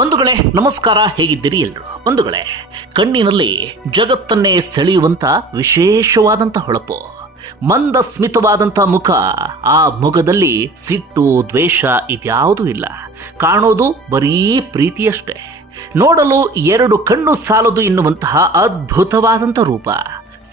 ಬಂಧುಗಳೇ, ನಮಸ್ಕಾರ. ಹೇಗಿದ್ದೀರಿ ಎಲ್ರು? ಬಂಧುಗಳೇ, ಕಣ್ಣಿನಲ್ಲಿ ಜಗತ್ತನ್ನೇ ಸೆಳೆಯುವಂತ ವಿಶೇಷವಾದಂಥ ಹೊಳಪು ಮಂದ ಸ್ಮಿತವಾದಂಥ ಮುಖ, ಆ ಮುಖದಲ್ಲಿ ಸಿಟ್ಟು, ದ್ವೇಷ ಇದ್ಯಾವುದೂ ಇಲ್ಲ. ಕಾಣೋದು ಬರೀ ಪ್ರೀತಿಯಷ್ಟೇ. ನೋಡಲು ಎರಡು ಕಣ್ಣು ಸಾಲದು ಎನ್ನುವಂತಹ ಅದ್ಭುತವಾದಂಥ ರೂಪ.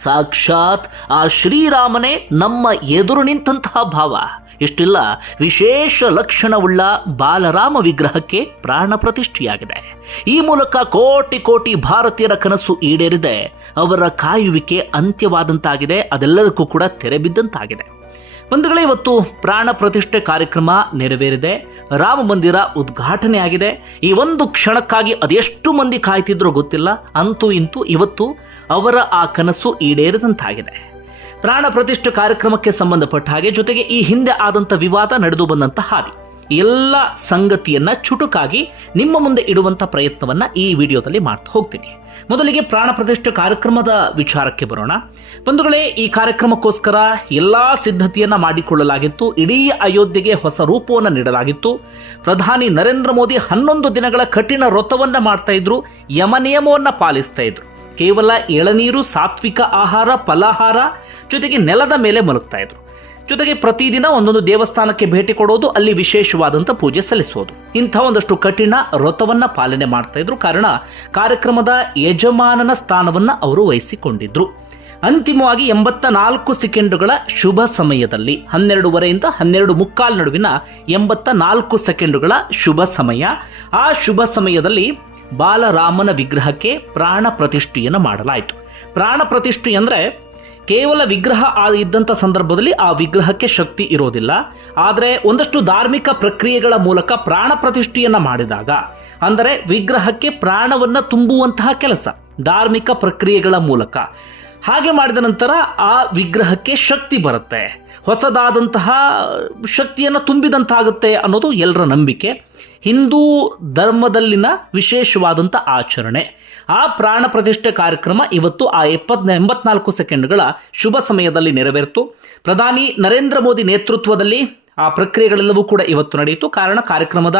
ಸಾಕ್ಷಾತ್ ಆ ಶ್ರೀರಾಮನೇ ನಮ್ಮ ಎದುರು ನಿಂತಹ ಭಾವ. ಇಷ್ಟಿಲ್ಲ, ವಿಶೇಷ ಲಕ್ಷಣವುಳ್ಳ ಬಾಲರಾಮ ವಿಗ್ರಹಕ್ಕೆ ಪ್ರಾಣ ಪ್ರತಿಷ್ಠೆಯಾಗಿದೆ. ಈ ಮೂಲಕ ಕೋಟಿ ಕೋಟಿ ಭಾರತೀಯರ ಕನಸು ಈಡೇರಿದೆ. ಅವರ ಕಾಯುವಿಕೆ ಅಂತ್ಯವಾದಂತಾಗಿದೆ. ಅದೆಲ್ಲದಕ್ಕೂ ಕೂಡ ತೆರೆ ಬಿದ್ದಂತಾಗಿದೆ ಬಂಧುಗಳೇ, ಇವತ್ತು ಪ್ರಾಣ ಪ್ರತಿಷ್ಠೆ ಕಾರ್ಯಕ್ರಮ ನೆರವೇರಿದೆ. ರಾಮ ಮಂದಿರ ಉದ್ಘಾಟನೆ ಆಗಿದೆ ಈ ಒಂದು ಕ್ಷಣಕ್ಕಾಗಿ ಅದೆಷ್ಟು ಮಂದಿ ಕಾಯ್ತಿದ್ರೋ ಗೊತ್ತಿಲ್ಲ. ಅಂತೂ ಇಂತೂ ಇವತ್ತು ಅವರ ಆ ಕನಸು ಈಡೇರಿದಂತಾಗಿದೆ. ಪ್ರಾಣ ಪ್ರತಿಷ್ಠೆ ಕಾರ್ಯಕ್ರಮಕ್ಕೆ ಸಂಬಂಧಪಟ್ಟ ಹಾಗೆ ಜೊತೆಗೆ ಈ ಹಿಂದೆ ಆದಂಥ ವಿವಾದ ನಡೆದು ಬಂದಂಥ ಹಾದಿ. ಎಲ್ಲ ಸಂಗತಿಯನ್ನು ಚುಟುಕಾಗಿ ನಿಮ್ಮ ಮುಂದೆ ಇಡುವಂಥ ಪ್ರಯತ್ನವನ್ನು ಈ ವಿಡಿಯೋದಲ್ಲಿ ಮಾಡ್ತಾ ಹೋಗ್ತೀನಿ. ಮೊದಲಿಗೆ ಪ್ರಾಣ ಪ್ರತಿಷ್ಠೆ ಕಾರ್ಯಕ್ರಮದ ವಿಚಾರಕ್ಕೆ ಬರೋಣ. ಬಂಧುಗಳೇ, ಈ ಕಾರ್ಯಕ್ರಮಕ್ಕೋಸ್ಕರ ಎಲ್ಲ ಸಿದ್ಧತೆಯನ್ನು ಮಾಡಿಕೊಳ್ಳಲಾಗಿತ್ತು. ಇಡೀ ಅಯೋಧ್ಯೆಗೆ ಹೊಸ ರೂಪವನ್ನು ನೀಡಲಾಗಿತ್ತು. ಪ್ರಧಾನಿ ನರೇಂದ್ರ ಮೋದಿ ಹನ್ನೊಂದು ದಿನಗಳ ಕಠಿಣ ವ್ರತವನ್ನು ಮಾಡ್ತಾ ಇದ್ರು. ಯಮ ನಿಯಮವನ್ನು ಪಾಲಿಸ್ತಾ ಇದ್ರು. ಕೇವಲ ಎಳನೀರು, ಸಾತ್ವಿಕ ಆಹಾರ, ಫಲಾಹಾರ ಜೊತೆಗೆ ನೆಲದ ಮೇಲೆ ಮಲಗ್ತಾ ಇದ್ರು. ಜೊತೆಗೆ ಪ್ರತಿದಿನ ಒಂದೊಂದು ದೇವಸ್ಥಾನಕ್ಕೆ ಭೇಟಿ ಕೊಡೋದು, ಅಲ್ಲಿ ವಿಶೇಷವಾದಂಥ ಪೂಜೆ ಸಲ್ಲಿಸೋದು. ಇಂಥ ಒಂದಷ್ಟು ಕಠಿಣ ವ್ರತವನ್ನ ಪಾಲನೆ ಮಾಡ್ತಾ ಇದ್ರು ಕಾರಣ ಕಾರ್ಯಕ್ರಮದ ಯಜಮಾನನ ಸ್ಥಾನವನ್ನ ಅವರು ವಹಿಸಿಕೊಂಡಿದ್ರು. ಅಂತಿಮವಾಗಿ ಎಂಬತ್ತ ನಾಲ್ಕು ಸೆಕೆಂಡುಗಳ ಶುಭ ಸಮಯದಲ್ಲಿ, ಹನ್ನೆರಡುವರೆಯಿಂದ ಹನ್ನೆರಡು ಮುಕ್ಕಾಲ್ ನಡುವಿನ ಎಂಬತ್ತ ನಾಲ್ಕು ಸೆಕೆಂಡುಗಳ ಶುಭ ಸಮಯ. ಆ ಶುಭ ಸಮಯದಲ್ಲಿ ಬಾಲರಾಮನ ವಿಗ್ರಹಕ್ಕೆ ಪ್ರಾಣ ಪ್ರತಿಷ್ಠೆಯನ್ನು ಮಾಡಲಾಯಿತು. ಪ್ರಾಣ ಪ್ರತಿಷ್ಠೆ ಅಂದರೆ ಕೇವಲ ವಿಗ್ರಹ ಇದ್ದಂಥ ಸಂದರ್ಭದಲ್ಲಿ ಆ ವಿಗ್ರಹಕ್ಕೆ ಶಕ್ತಿ ಇರೋದಿಲ್ಲ. ಆದರೆ ಒಂದಷ್ಟು ಧಾರ್ಮಿಕ ಪ್ರಕ್ರಿಯೆಗಳ ಮೂಲಕ ಪ್ರಾಣ ಪ್ರತಿಷ್ಠೆಯನ್ನು ಮಾಡಿದಾಗ, ಅಂದರೆ ವಿಗ್ರಹಕ್ಕೆ ಪ್ರಾಣವನ್ನು ತುಂಬುವಂತಹ ಕೆಲಸ, ಧಾರ್ಮಿಕ ಪ್ರಕ್ರಿಯೆಗಳ ಮೂಲಕ. ಹಾಗೆ ಮಾಡಿದ ನಂತರ ಆ ವಿಗ್ರಹಕ್ಕೆ ಶಕ್ತಿ ಬರುತ್ತೆ. ಹೊಸದಾದಂತಹ ಶಕ್ತಿಯನ್ನು ತುಂಬಿದಂತಾಗುತ್ತೆ ಅನ್ನೋದು ಎಲ್ಲರ ನಂಬಿಕೆ. ಹಿಂದೂ ಧರ್ಮದಲ್ಲಿನ ವಿಶೇಷವಾದಂಥ ಆಚರಣೆ. ಆ ಪ್ರಾಣ ಪ್ರತಿಷ್ಠೆ ಕಾರ್ಯಕ್ರಮ ಇವತ್ತು ಆ ಎಪ್ಪತ್ ಎಂಬತ್ನಾಲ್ಕು ಸೆಕೆಂಡ್ಗಳ ಶುಭ ಸಮಯದಲ್ಲಿ ನೆರವೇರಿತು. ಪ್ರಧಾನಿ ನರೇಂದ್ರ ಮೋದಿ ನೇತೃತ್ವದಲ್ಲಿ ಆ ಪ್ರಕ್ರಿಯೆಗಳೆಲ್ಲವೂ ಕೂಡ ಇವತ್ತು ನಡೆಯಿತು. ಕಾರಣ ಕಾರ್ಯಕ್ರಮದ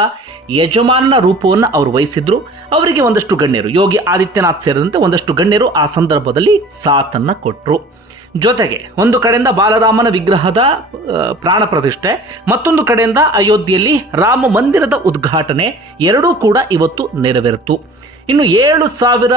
ಯಜಮಾನನ ರೂಪವನ್ನು ಅವರು ವಹಿಸಿದ್ರು. ಅವರಿಗೆ ಒಂದಷ್ಟು ಗಣ್ಯರು, ಯೋಗಿ ಆದಿತ್ಯನಾಥ್ ಸೇರಿದಂತೆ ಒಂದಷ್ಟು ಗಣ್ಯರು ಆ ಸಂದರ್ಭದಲ್ಲಿ ಸಾಥನ್ನು ಕೊಟ್ಟರು ಜೊತೆಗೆ ಒಂದು ಕಡೆಯಿಂದ ಬಾಲರಾಮನ ವಿಗ್ರಹದ ಪ್ರಾಣ ಪ್ರತಿಷ್ಠೆ, ಮತ್ತೊಂದು ಕಡೆಯಿಂದ ಅಯೋಧ್ಯೆಯಲ್ಲಿ ರಾಮ ಮಂದಿರದ ಉದ್ಘಾಟನೆ ಎರಡೂ ಕೂಡ ಇವತ್ತು ನೆರವೇರಿತು. ಇನ್ನು ಏಳು ಸಾವಿರ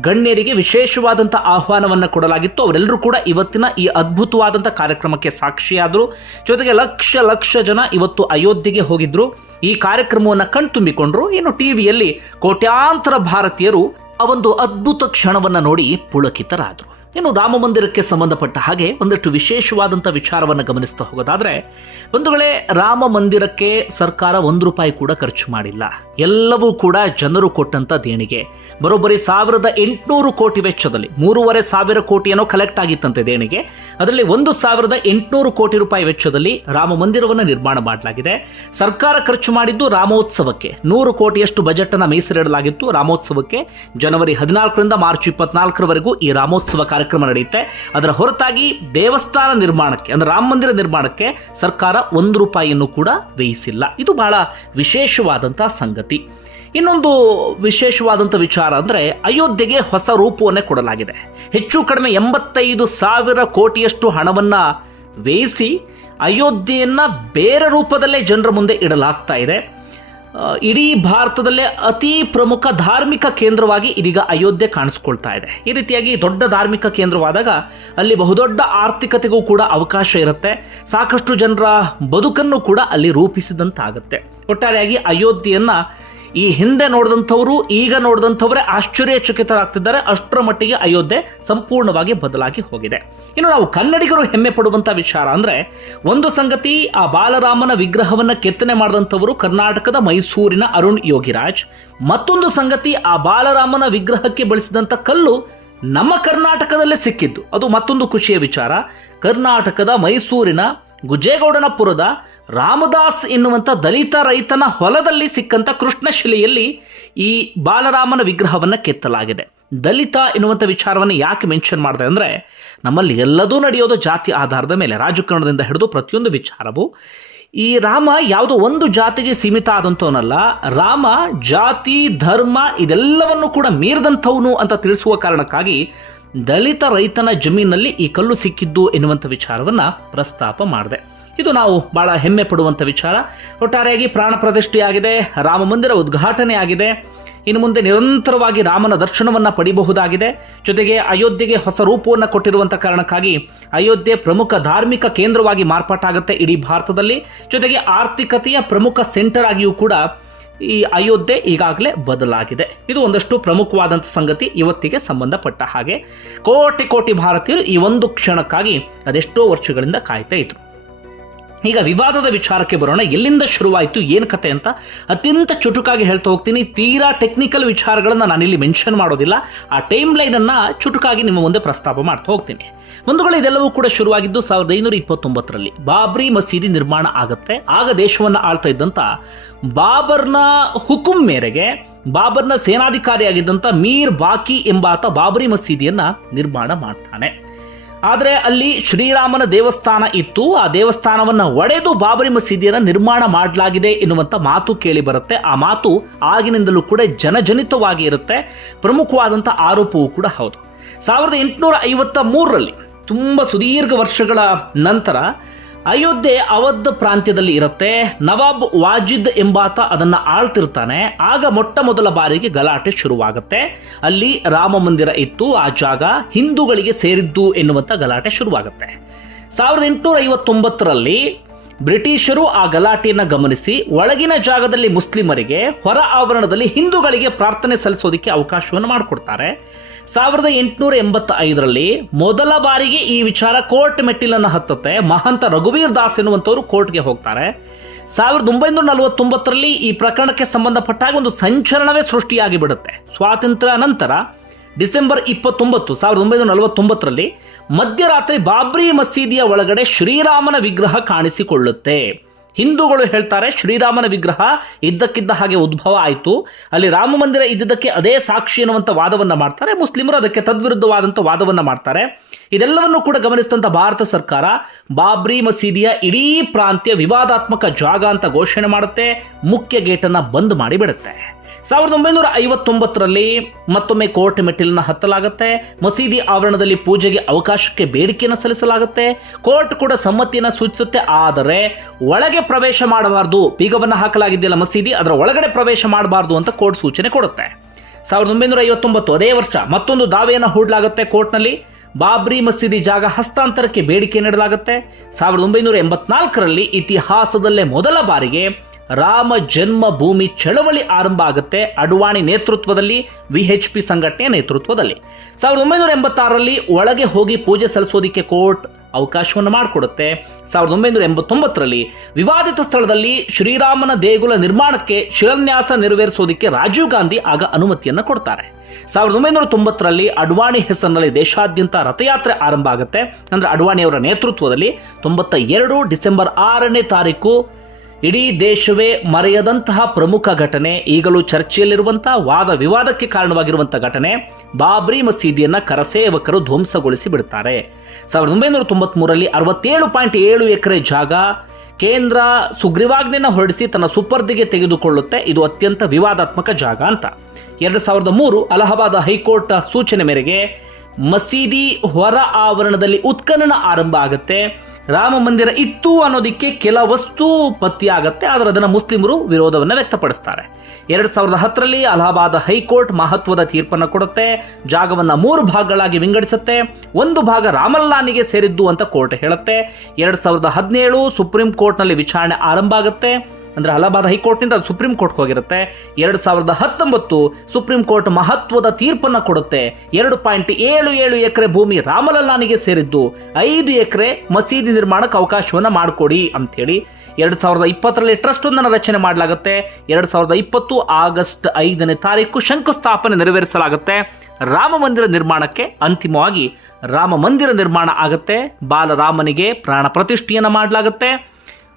ಗಣ್ಯರಿಗೆ ವಿಶೇಷವಾದಂಥ ಆಹ್ವಾನವನ್ನು ಕೊಡಲಾಗಿತ್ತು. ಅವರೆಲ್ಲರೂ ಕೂಡ ಇವತ್ತಿನ ಈ ಅದ್ಭುತವಾದಂಥ ಕಾರ್ಯಕ್ರಮಕ್ಕೆ ಸಾಕ್ಷಿಯಾದರು. ಜೊತೆಗೆ ಲಕ್ಷ ಲಕ್ಷ ಜನ ಇವತ್ತು ಅಯೋಧ್ಯೆಗೆ ಹೋಗಿದ್ರು. ಈ ಕಾರ್ಯಕ್ರಮವನ್ನು ಕಣ್ತುಂಬಿಕೊಂಡ್ರು. ಇನ್ನು ಟಿವಿಯಲ್ಲಿ ಕೋಟ್ಯಾಂತರ ಭಾರತೀಯರು ಆ ಒಂದು ಅದ್ಭುತ ಕ್ಷಣವನ್ನು ನೋಡಿ ಪುಳಕಿತರಾದರು. ಇನ್ನು ರಾಮ ಮಂದಿರಕ್ಕೆ ಸಂಬಂಧಪಟ್ಟ ಹಾಗೆ ಒಂದಷ್ಟು ವಿಶೇಷವಾದಂಥ ವಿಚಾರವನ್ನು ಗಮನಿಸ್ತಾ ಹೋಗೋದಾದ್ರೆ, ಬಂಧುಗಳೇ, ರಾಮ ಮಂದಿರಕ್ಕೆ ಸರ್ಕಾರ ಒಂದು ರೂಪಾಯಿ ಕೂಡ ಖರ್ಚು ಮಾಡಿಲ್ಲ. ಎಲ್ಲವೂ ಕೂಡ ಜನರು ಕೊಟ್ಟಂಥ ದೇಣಿಗೆ. ಬರೋಬ್ಬರಿ ಸಾವಿರದ ಎಂಟುನೂರು ಕೋಟಿ ವೆಚ್ಚದಲ್ಲಿ, ಮೂರುವರೆ ಸಾವಿರ ಕೋಟಿ ಏನೋ ಕಲೆಕ್ಟ್ ಆಗಿತ್ತಂತೆ ದೇಣಿಗೆ. ಅದರಲ್ಲಿ ಒಂದು ಸಾವಿರದ ಎಂಟುನೂರು ಕೋಟಿ ರೂಪಾಯಿ ವೆಚ್ಚದಲ್ಲಿ ರಾಮ ಮಂದಿರವನ್ನು ನಿರ್ಮಾಣ ಮಾಡಲಾಗಿದೆ. ಸರ್ಕಾರ ಖರ್ಚು ಮಾಡಿದ್ದು ರಾಮೋತ್ಸವಕ್ಕೆ. ನೂರು ಕೋಟಿಯಷ್ಟು ಬಜೆಟ್ ಅನ್ನು ಮೀಸಲಿಡಲಾಗಿತ್ತು ರಾಮೋತ್ಸವಕ್ಕೆ. ಜನವರಿ ಹದಿನಾಲ್ಕರಿಂದ ಮಾರ್ಚ್ ಇಪ್ಪತ್ನಾಲ್ಕರವರೆಗೂ ಈ ರಾಮೋತ್ಸವ ಕಾರ್ಯಕ್ರಮ ನಡೆಯುತ್ತೆ. ಅದರ ಹೊರತಾಗಿ ದೇವಸ್ಥಾನ ನಿರ್ಮಾಣಕ್ಕೆ, ಅಂದರೆ ರಾಮ ಮಂದಿರ ನಿರ್ಮಾಣಕ್ಕೆ ಸರ್ಕಾರ ಒಂದು ರೂಪಾಯಿಯನ್ನು ಕೂಡ ವ್ಯಯಿಸಿಲ್ಲ. ಇದು ಬಹಳ ವಿಶೇಷವಾದಂತಹ ಸಂಗತಿ. ಇನ್ನೊಂದು ವಿಶೇಷವಾದಂಥ ವಿಚಾರ ಅಂದರೆ ಅಯೋಧ್ಯೆಗೆ ಹೊಸ ರೂಪವನ್ನೇ ಕೊಡಲಾಗಿದೆ. ಹೆಚ್ಚು ಕಡಿಮೆ ಎಂಬತ್ತೈದು ಸಾವಿರ ಕೋಟಿಯಷ್ಟು ಹಣವನ್ನು ವ್ಯಯಿಸಿ ಅಯೋಧ್ಯೆಯನ್ನು ಬೇರೆ ರೂಪದಲ್ಲೇ ಜನರ ಮುಂದೆ ಇಡಲಾಗ್ತಾ ಇದೆ. ಇಡೀ ಭಾರತದಲ್ಲೇ ಅತಿ ಪ್ರಮುಖ ಧಾರ್ಮಿಕ ಕೇಂದ್ರವಾಗಿ ಇದೀಗ ಅಯೋಧ್ಯೆ ಕಾಣಿಸ್ಕೊಳ್ತಾ ಇದೆ. ಈ ರೀತಿಯಾಗಿ ದೊಡ್ಡ ಧಾರ್ಮಿಕ ಕೇಂದ್ರವಾದಾಗ ಅಲ್ಲಿ ಬಹುದೊಡ್ಡ ಆರ್ಥಿಕತೆಗೂ ಕೂಡ ಅವಕಾಶ ಇರುತ್ತೆ. ಸಾಕಷ್ಟು ಜನರ ಬದುಕನ್ನು ಕೂಡ ಅಲ್ಲಿ ರೂಪಿಸಿದಂತಾಗುತ್ತೆ. ಒಟ್ಟಾರೆಯಾಗಿ ಅಯೋಧ್ಯೆಯನ್ನ ಈ ಹಿಂದೆ ನೋಡಿದಂಥವರು, ಈಗ ನೋಡಿದಂಥವರೇ ಆಶ್ಚರ್ಯಚಕಿತರಾಗ್ತಿದ್ದಾರೆ. ಅಷ್ಟರ ಮಟ್ಟಿಗೆ ಅಯೋಧ್ಯೆ ಸಂಪೂರ್ಣವಾಗಿ ಬದಲಾಗಿ ಹೋಗಿದೆ. ಇನ್ನು ನಾವು ಕನ್ನಡಿಗರು ಹೆಮ್ಮೆ ಪಡುವಂಥ ವಿಚಾರ ಅಂದರೆ, ಒಂದು ಸಂಗತಿ, ಆ ಬಾಲರಾಮನ ವಿಗ್ರಹವನ್ನು ಕೆತ್ತನೆ ಮಾಡಿದಂಥವರು ಕರ್ನಾಟಕದ ಮೈಸೂರಿನ ಅರುಣ್ ಯೋಗಿರಾಜ್. ಮತ್ತೊಂದು ಸಂಗತಿ, ಆ ಬಾಲರಾಮನ ವಿಗ್ರಹಕ್ಕೆ ಬಳಸಿದಂಥ ಕಲ್ಲು ನಮ್ಮ ಕರ್ನಾಟಕದಲ್ಲೇ ಸಿಕ್ಕಿದ್ದು. ಅದು ಮತ್ತೊಂದು ಖುಷಿಯ ವಿಚಾರ. ಕರ್ನಾಟಕದ ಮೈಸೂರಿನ ಗುಜೇಗೌಡನಪುರದ ರಾಮದಾಸ್ ಎನ್ನುವಂಥ ದಲಿತ ರೈತನ ಹೊಲದಲ್ಲಿ ಸಿಕ್ಕಂಥ ಕೃಷ್ಣಶಿಲೆಯಲ್ಲಿ ಈ ಬಾಲರಾಮನ ವಿಗ್ರಹವನ್ನು ಕೆತ್ತಲಾಗಿದೆ. ದಲಿತ ಎನ್ನುವಂಥ ವಿಚಾರವನ್ನು ಯಾಕೆ ಮೆನ್ಷನ್ ಮಾಡಿದೆ ಅಂದರೆ, ನಮ್ಮಲ್ಲಿ ಎಲ್ಲದೂ ನಡೆಯೋದು ಜಾತಿ ಆಧಾರದ ಮೇಲೆ, ರಾಜಕಾರಣದಿಂದ ಹಿಡಿದು ಪ್ರತಿಯೊಂದು ವಿಚಾರವು. ಈ ರಾಮ ಯಾವುದೋ ಒಂದು ಜಾತಿಗೆ ಸೀಮಿತ ಆದಂಥವನಲ್ಲ ರಾಮ ಜಾತಿ, ಧರ್ಮ ಇದೆಲ್ಲವನ್ನು ಕೂಡ ಮೀರಿದಂಥವನು ಅಂತ ತಿಳಿಸುವ ಕಾರಣಕ್ಕಾಗಿ ದಲಿತ ರೈತನ ಜಮೀನಲ್ಲಿ ಈ ಕಲ್ಲು ಸಿಕ್ಕಿದ್ದು ಎನ್ನುವಂಥ ವಿಚಾರವನ್ನು ಪ್ರಸ್ತಾಪ ಮಾಡಿದೆ. ಇದು ನಾವು ಬಹಳ ಹೆಮ್ಮೆ ಪಡುವಂಥ ವಿಚಾರ. ಒಟ್ಟಾರೆಯಾಗಿ ಪ್ರಾಣ ಪ್ರತಿಷ್ಠೆಯಾಗಿದೆ, ರಾಮ ಮಂದಿರ ಉದ್ಘಾಟನೆ ಆಗಿದೆ ಇನ್ನು ಮುಂದೆ ನಿರಂತರವಾಗಿ ರಾಮನ ದರ್ಶನವನ್ನು ಪಡಿಬಹುದಾಗಿದೆ. ಜೊತೆಗೆ ಅಯೋಧ್ಯೆಗೆ ಹೊಸ ರೂಪವನ್ನು ಕೊಟ್ಟಿರುವಂಥ ಕಾರಣಕ್ಕಾಗಿ ಅಯೋಧ್ಯೆ ಪ್ರಮುಖ ಧಾರ್ಮಿಕ ಕೇಂದ್ರವಾಗಿ ಮಾರ್ಪಾಟಾಗುತ್ತೆ ಇಡೀ ಭಾರತದಲ್ಲಿ. ಜೊತೆಗೆ ಆರ್ಥಿಕತೆಯ ಪ್ರಮುಖ ಸೆಂಟರ್ ಆಗಿಯೂ ಕೂಡ ಈ ಅಯೋಧ್ಯೆ ಈಗಾಗಲೇ ಬದಲಾಗಿದೆ. ಇದು ಒಂದಷ್ಟು ಪ್ರಮುಖವಾದಂಥ ಸಂಗತಿ ಇವತ್ತಿಗೆ ಸಂಬಂಧಪಟ್ಟ ಹಾಗೆ. ಕೋಟಿ ಕೋಟಿ ಭಾರತೀಯರು ಈ ಒಂದು ಕ್ಷಣಕ್ಕಾಗಿ ಅದೆಷ್ಟೋ ವರ್ಷಗಳಿಂದ ಕಾಯ್ತಾ ಇದ್ರು. ಈಗ ವಿವಾದದ ವಿಚಾರಕ್ಕೆ ಬರೋಣ. ಎಲ್ಲಿಂದ ಶುರುವಾಯಿತು, ಏನು ಕತೆ ಅಂತ ಅತ್ಯಂತ ಚುಟುಕಾಗಿ ಹೇಳ್ತಾ ಹೋಗ್ತೀನಿ. ತೀರಾ ಟೆಕ್ನಿಕಲ್ ವಿಚಾರಗಳನ್ನು ನಾನಿಲ್ಲಿ ಮೆನ್ಷನ್ ಮಾಡೋದಿಲ್ಲ. ಆ ಟೈಮ್ ಲೈನನ್ನು ಚುಟುಕಾಗಿ ನಿಮ್ಮ ಮುಂದೆ ಪ್ರಸ್ತಾಪ ಮಾಡ್ತಾ ಹೋಗ್ತೀನಿ. ಒಂದುಗಳು ಇದೆಲ್ಲವೂ ಕೂಡ ಶುರುವಾಗಿದ್ದು ಸಾವಿರದ ಐನೂರ ಇಪ್ಪತ್ತೊಂಬತ್ತರಲ್ಲಿ ಬಾಬ್ರಿ ಮಸೀದಿ ನಿರ್ಮಾಣ ಆಗುತ್ತೆ. ಆಗ ದೇಶವನ್ನು ಆಳ್ತಾ ಇದ್ದಂಥ ಬಾಬರ್ನ ಹುಕುಂ ಮೇರೆಗೆ ಬಾಬರ್ನ ಸೇನಾಧಿಕಾರಿಯಾಗಿದ್ದಂಥ ಮೀರ್ ಬಾಕಿ ಎಂಬಾತ ಬಾಬರಿ ಮಸೀದಿಯನ್ನ ನಿರ್ಮಾಣ ಮಾಡ್ತಾನೆ. ಆದರೆ ಅಲ್ಲಿ ಶ್ರೀರಾಮನ ದೇವಸ್ಥಾನ ಇತ್ತು. ಆ ದೇವಸ್ಥಾನವನ್ನು ಒಡೆದು ಬಾಬರಿ ಮಸೀದಿಯನ್ನು ನಿರ್ಮಾಣ ಮಾಡಲಾಗಿದೆ ಎನ್ನುವಂಥ ಮಾತು ಕೇಳಿ ಬರುತ್ತೆ. ಆ ಮಾತು ಆಗಿನಿಂದಲೂ ಕೂಡ ಜನಜನಿತವಾಗಿ ಇರುತ್ತೆ. ಪ್ರಮುಖವಾದಂಥ ಆರೋಪವೂ ಕೂಡ ಹೌದು. ಸಾವಿರದ ಎಂಟುನೂರ ಐವತ್ತ ಮೂರರಲ್ಲಿ ತುಂಬ ಸುದೀರ್ಘ ವರ್ಷಗಳ ನಂತರ ಅಯೋಧ್ಯೆ ಅವಧ್ ಪ್ರಾಂತ್ಯದಲ್ಲಿ ಇರುತ್ತೆ. ನವಾಬ್ ವಾಜಿದ್ ಎಂಬಾತ ಅದನ್ನ ಆಳ್ತಿರ್ತಾನೆ. ಆಗ ಮೊಟ್ಟ ಮೊದಲ ಬಾರಿಗೆ ಗಲಾಟೆ ಶುರುವಾಗುತ್ತೆ. ಅಲ್ಲಿ ರಾಮ ಮಂದಿರ ಇತ್ತು. ಆ ಜಾಗ ಹಿಂದೂಗಳಿಗೆ ಸೇರಿದ್ದು ಎನ್ನುವಂತ ಗಲಾಟೆ ಶುರುವಾಗುತ್ತೆ. ಸಾವಿರದ ಎಂಟುನೂರ ಐವತ್ತೊಂಬತ್ತರಲ್ಲಿ ಬ್ರಿಟಿಷರು ಆ ಗಲಾಟೆಯನ್ನು ಗಮನಿಸಿ ಒಳಗಿನ ಜಾಗದಲ್ಲಿ ಮುಸ್ಲಿಮರಿಗೆ ಹೊರ ಆವರಣದಲ್ಲಿ ಹಿಂದೂಗಳಿಗೆ ಪ್ರಾರ್ಥನೆ ಸಲ್ಲಿಸೋದಕ್ಕೆ ಅವಕಾಶವನ್ನು ಮಾಡಿಕೊಡ್ತಾರೆ. ಸಾವಿರದ ಎಂಟುನೂರ ಎಂಬತ್ತ ಐದರಲ್ಲಿ ಮೊದಲ ಬಾರಿಗೆ ಈ ವಿಚಾರ ಕೋರ್ಟ್ ಮೆಟ್ಟಿಲನ್ನು ಹತ್ತುತ್ತೆ. ಮಹಂತ ರಘುವೀರ್ ದಾಸ್ ಎನ್ನುವಂಥವ್ರು ಕೋರ್ಟ್ಗೆ ಹೋಗ್ತಾರೆ. ಸಾವಿರದ ಒಂಬೈನೂರ ನಲವತ್ತೊಂಬತ್ತರಲ್ಲಿ ಈ ಪ್ರಕರಣಕ್ಕೆ ಸಂಬಂಧಪಟ್ಟಾಗ ಒಂದು ಸಂಚಲನವೇ ಸೃಷ್ಟಿಯಾಗಿ ಬಿಡುತ್ತೆ. ಸ್ವಾತಂತ್ರ್ಯ ನಂತರ ಡಿಸೆಂಬರ್ ಇಪ್ಪತ್ತೊಂಬತ್ತು ಸಾವಿರದ ಒಂಬೈನೂರ ನಲವತ್ತೊಂಬತ್ತರಲ್ಲಿ ಮಧ್ಯರಾತ್ರಿ ಬಾಬ್ರಿ ಮಸೀದಿಯ ಒಳಗಡೆ ಶ್ರೀರಾಮನ ವಿಗ್ರಹ ಕಾಣಿಸಿಕೊಳ್ಳುತ್ತೆ. ಹಿಂದೂಗಳು ಹೇಳ್ತಾರೆ ಶ್ರೀರಾಮನ ವಿಗ್ರಹ ಇದ್ದಕ್ಕಿದ್ದ ಹಾಗೆ ಉದ್ಭವ ಆಯಿತು. ಅಲ್ಲಿ ರಾಮ ಮಂದಿರ ಇದ್ದಿದ್ದಕ್ಕೆ ಅದೇ ಸಾಕ್ಷಿ ಎನ್ನುವಂಥ ವಾದವನ್ನು ಮಾಡ್ತಾರೆ. ಮುಸ್ಲಿಮರು ಅದಕ್ಕೆ ತದ್ವಿರುದ್ಧವಾದಂಥ ವಾದವನ್ನು ಮಾಡ್ತಾರೆ. ಇದೆಲ್ಲವನ್ನು ಕೂಡ ಗಮನಿಸಿದಂಥ ಭಾರತ ಸರ್ಕಾರ ಬಾಬ್ರಿ ಮಸೀದಿಯ ಇಡೀ ಪ್ರಾಂತ್ಯ ವಿವಾದಾತ್ಮಕ ಜಾಗ ಅಂತ ಘೋಷಣೆ ಮಾಡುತ್ತೆ. ಮುಖ್ಯ ಗೇಟನ್ನು ಬಂದ್ ಮಾಡಿಬಿಡುತ್ತೆ ಸಾವಿರದ ಒಂಬೈನೂರ ಐವತ್ತೊಂಬತ್ತರಲ್ಲಿ ಮತ್ತೊಮ್ಮೆ ಕೋರ್ಟ್ ಮೆಟ್ಟಿಲನ್ನ ಹತ್ತಲಾಗುತ್ತೆ. ಮಸೀದಿ ಆವರಣದಲ್ಲಿ ಪೂಜೆಗೆ ಅವಕಾಶಕ್ಕೆ ಬೇಡಿಕೆಯನ್ನು ಸಲ್ಲಿಸಲಾಗುತ್ತೆ. ಕೋರ್ಟ್ ಕೂಡ ಸಮ್ಮತಿಯನ್ನು ಸೂಚಿಸುತ್ತೆ. ಆದರೆ ಒಳಗೆ ಪ್ರವೇಶ ಮಾಡಬಾರದು. ಬೀಗವನ್ನು ಹಾಕಲಾಗಿದೆಯಲ್ಲ ಮಸೀದಿ, ಅದರ ಒಳಗಡೆ ಪ್ರವೇಶ ಮಾಡಬಾರದು ಅಂತ ಕೋರ್ಟ್ ಸೂಚನೆ ಕೊಡುತ್ತೆ. ಸಾವಿರದ ಒಂಬೈನೂರ ಐವತ್ತೊಂಬತ್ತು ಅದೇ ವರ್ಷ ಮತ್ತೊಂದು ದಾವೆಯನ್ನು ಹೂಡಲಾಗುತ್ತೆ ಕೋರ್ಟ್ನಲ್ಲಿ. ಬಾಬ್ರಿ ಮಸೀದಿ ಜಾಗ ಹಸ್ತಾಂತರಕ್ಕೆ ಬೇಡಿಕೆ ನೀಡಲಾಗುತ್ತೆ. ಸಾವಿರದ ಒಂಬೈನೂರ ಎಂಬತ್ನಾಲ್ಕರಲ್ಲಿ ಇತಿಹಾಸದಲ್ಲೇ ಮೊದಲ ಬಾರಿಗೆ ರಾಮ ಜನ್ಮ ಭೂಮಿ ಚಳವಳಿ ಆರಂಭ ಆಗುತ್ತೆ ಅಡ್ವಾಣಿ ನೇತೃತ್ವದಲ್ಲಿ ವಿ ಎಚ್ ಪಿ ಸಂಘಟನೆಯ ನೇತೃತ್ವದಲ್ಲಿ. ಸಾವಿರದ ಒಂಬೈನೂರ ಎಂಬತ್ತಾರರಲ್ಲಿ ಒಳಗೆ ಹೋಗಿ ಪೂಜೆ ಸಲ್ಲಿಸೋದಿಕ್ಕೆ ಕೋರ್ಟ್ ಅವಕಾಶವನ್ನು ಮಾಡಿಕೊಡುತ್ತೆ. ಸಾವಿರದ ಒಂಬೈನೂರ ಎಂಬತ್ತೊಂಬತ್ತರಲ್ಲಿ ವಿವಾದಿತ ಸ್ಥಳದಲ್ಲಿ ಶ್ರೀರಾಮನ ದೇಗುಲ ನಿರ್ಮಾಣಕ್ಕೆ ಶಿಲಾನ್ಯಾಸ ನೆರವೇರಿಸೋದಕ್ಕೆ ರಾಜೀವ್ ಗಾಂಧಿ ಆಗ ಅನುಮತಿಯನ್ನು ಕೊಡ್ತಾರೆ. ಸಾವಿರದ ಒಂಬೈನೂರ ತೊಂಬತ್ತರಲ್ಲಿ ಅಡ್ವಾಣಿ ಹೆಸರಿನಲ್ಲಿ ದೇಶಾದ್ಯಂತ ರಥಯಾತ್ರೆ ಆರಂಭ ಆಗುತ್ತೆ. ಅಂದ್ರೆ ಅಡ್ವಾಣಿಯವರ ನೇತೃತ್ವದಲ್ಲಿ ತೊಂಬತ್ತ ಎರಡು ಡಿಸೆಂಬರ್ ಆರನೇ ತಾರೀಕು ಇಡೀ ದೇಶವೇ ಮರೆಯದಂತಹ ಪ್ರಮುಖ ಘಟನೆ, ಈಗಲೂ ಚರ್ಚೆಯಲ್ಲಿರುವಂತಹ ವಾದ ವಿವಾದಕ್ಕೆ ಕಾರಣವಾಗಿರುವಂತಹ ಘಟನೆ, ಬಾಬ್ರಿ ಮಸೀದಿಯನ್ನ ಕರಸೇವಕರು ಧ್ವಂಸಗೊಳಿಸಿ ಬಿಡುತ್ತಾರೆ ಸಾವಿರದ ಒಂಬೈನೂರ ತೊಂಬತ್ಮೂರರಲ್ಲಿ ಅರವತ್ತೇಳು ಪಾಯಿಂಟ್ ಏಳು ಎಕರೆ ಜಾಗ ಕೇಂದ್ರ ಸುಗ್ರೀವಾಜ್ಞೆಯನ್ನು ಹೊರಡಿಸಿ ತನ್ನ ಸುಪರ್ದಿಗೆ ತೆಗೆದುಕೊಳ್ಳುತ್ತೆ. ಇದು ಅತ್ಯಂತ ವಿವಾದಾತ್ಮಕ ಜಾಗ ಅಂತ. ಎರಡು ಸಾವಿರದ ಮೂರು ಅಲಹಾಬಾದ್ ಹೈಕೋರ್ಟ್ ಸೂಚನೆ ಮೇರೆಗೆ ಮಸೀದಿ ಹೊರ ಆವರಣದಲ್ಲಿ ಉತ್ಖನನ ಆರಂಭ ಆಗುತ್ತೆ. ರಾಮ ಮಂದಿರ ಇತ್ತು ಅನ್ನೋದಕ್ಕೆ ಕೆಲ ವಸ್ತು ಪತ್ತೆಯಾಗತ್ತೆ. ಆದರೆ ಅದನ್ನು ಮುಸ್ಲಿಮರು ವಿರೋಧವನ್ನು ವ್ಯಕ್ತಪಡಿಸ್ತಾರೆ. ಎರಡು ಸಾವಿರದ ಹತ್ತರಲ್ಲಿ ಅಲಹಾಬಾದ್ ಹೈಕೋರ್ಟ್ ಮಹತ್ವದ ತೀರ್ಪನ್ನು ಕೊಡುತ್ತೆ. ಜಾಗವನ್ನು ಮೂರು ಭಾಗಗಳಾಗಿ ವಿಂಗಡಿಸುತ್ತೆ. ಒಂದು ಭಾಗ ರಾಮಲ್ಲಾನಿಗೆ ಸೇರಿದ್ದು ಅಂತ ಕೋರ್ಟ್ ಹೇಳುತ್ತೆ. ಎರಡು ಸಾವಿರದ ಹದಿನೇಳು ಸುಪ್ರೀಂ ಕೋರ್ಟ್ನಲ್ಲಿ ವಿಚಾರಣೆ ಆರಂಭ ಆಗುತ್ತೆ. ಅಂದರೆ ಅಲಹಾಬಾದ್ ಹೈಕೋರ್ಟ್ನಿಂದ ಸುಪ್ರೀಂ ಕೋರ್ಟ್ಗೆ ಹೋಗಿರುತ್ತೆ. ಎರಡು ಸಾವಿರದ ಹತ್ತೊಂಬತ್ತು ಸುಪ್ರೀಂ ಕೋರ್ಟ್ ಮಹತ್ವದ ತೀರ್ಪನ್ನು ಕೊಡುತ್ತೆ. ಎರಡು ಪಾಯಿಂಟ್ ಏಳು ಏಳು ಎಕರೆ ಭೂಮಿ ರಾಮಲಲ್ಲಾನಿಗೆ ಸೇರಿದ್ದು. ಐದು ಎಕರೆ ಮಸೀದಿ ನಿರ್ಮಾಣಕ್ಕೆ ಅವಕಾಶವನ್ನು ಮಾಡಿಕೊಡಿ ಅಂಥೇಳಿ ಎರಡು ಸಾವಿರದ ಇಪ್ಪತ್ತರಲ್ಲಿ ಟ್ರಸ್ಟ್ ಒಂದನ್ನು ರಚನೆ ಮಾಡಲಾಗುತ್ತೆ. ಎರಡು ಸಾವಿರದ ಇಪ್ಪತ್ತು ಆಗಸ್ಟ್ ಐದನೇ ತಾರೀಕು ಶಂಕುಸ್ಥಾಪನೆ ನೆರವೇರಿಸಲಾಗುತ್ತೆ. ರಾಮ ಮಂದಿರ ನಿರ್ಮಾಣಕ್ಕೆ ಅಂತಿಮವಾಗಿ ರಾಮ ಮಂದಿರ ನಿರ್ಮಾಣ ಆಗುತ್ತೆ. ಬಾಲರಾಮನಿಗೆ ಪ್ರಾಣ ಪ್ರತಿಷ್ಠೆಯನ್ನು ಮಾಡಲಾಗುತ್ತೆ.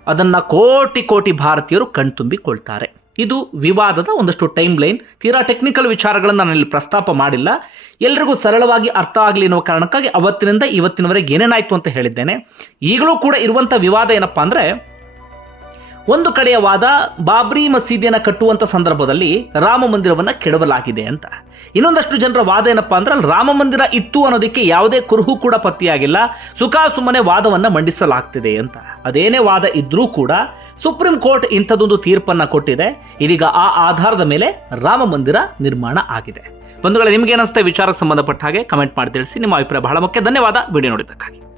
ಅದನ್ನು ಕೋಟಿ ಕೋಟಿ ಭಾರತೀಯರು ಕಣ್ತುಂಬಿಕೊಳ್ತಾರೆ. ಇದು ವಿವಾದದ ಒಂದಷ್ಟು ಟೈಮ್ ಲೈನ್ ತೀರಾ ಟೆಕ್ನಿಕಲ್ ವಿಚಾರಗಳನ್ನು ನಾನಿಲ್ಲಿ ಪ್ರಸ್ತಾಪ ಮಾಡಿಲ್ಲ. ಎಲ್ರಿಗೂ ಸರಳವಾಗಿ ಅರ್ಥ ಆಗಲಿ ಅನ್ನೋ ಕಾರಣಕ್ಕಾಗಿ ಅವತ್ತಿನಿಂದ ಇವತ್ತಿನವರೆಗೆ ಏನೇನಾಯಿತು ಅಂತ ಹೇಳಿದ್ದೇನೆ. ಈಗಲೂ ಕೂಡ ಇರುವಂಥ ವಿವಾದ ಏನಪ್ಪ ಅಂದರೆ ಒಂದು ಕಡೆಯ ವಾದ ಬಾಬ್ರಿ ಮಸೀದಿಯನ್ನು ಕಟ್ಟುವಂಥ ಸಂದರ್ಭದಲ್ಲಿ ರಾಮ ಮಂದಿರವನ್ನು ಕೆಡವಲಾಗಿದೆ ಅಂತ. ಇನ್ನೊಂದಷ್ಟು ಜನರ ವಾದ ಏನಪ್ಪಾ ಅಂದ್ರೆ ರಾಮ ಮಂದಿರ ಇತ್ತು ಅನ್ನೋದಕ್ಕೆ ಯಾವುದೇ ಕುರುಹು ಕೂಡ ಪತ್ತೆಯಾಗಿಲ್ಲ. ಸುಖಾಸುಮ್ಮನೆ ವಾದವನ್ನು ಮಂಡಿಸಲಾಗ್ತಿದೆ ಅಂತ. ಅದೇನೇ ವಾದ ಇದ್ರೂ ಕೂಡ ಸುಪ್ರೀಂ ಕೋರ್ಟ್ ಇಂಥದ್ದೊಂದು ತೀರ್ಪನ್ನು ಕೊಟ್ಟಿದೆ. ಇದೀಗ ಆ ಆಧಾರದ ಮೇಲೆ ರಾಮ ಮಂದಿರ ನಿರ್ಮಾಣ ಆಗಿದೆ. ಬಂಧುಗಳೇ, ನಿಮ್ಗೆ ಏನಿಸುತ್ತೆ ವಿಚಾರಕ್ಕೆ ಸಂಬಂಧಪಟ್ಟ ಹಾಗೆ ಕಮೆಂಟ್ ಮಾಡಿ ತಿಳಿಸಿ. ನಿಮ್ಮ ಅಭಿಪ್ರಾಯ ಬಹಳ ಮುಖ್ಯ. ಧನ್ಯವಾದ. ವಿಡಿಯೋ ನೋಡಿದ್ದಕ್ಕಾಗಿ.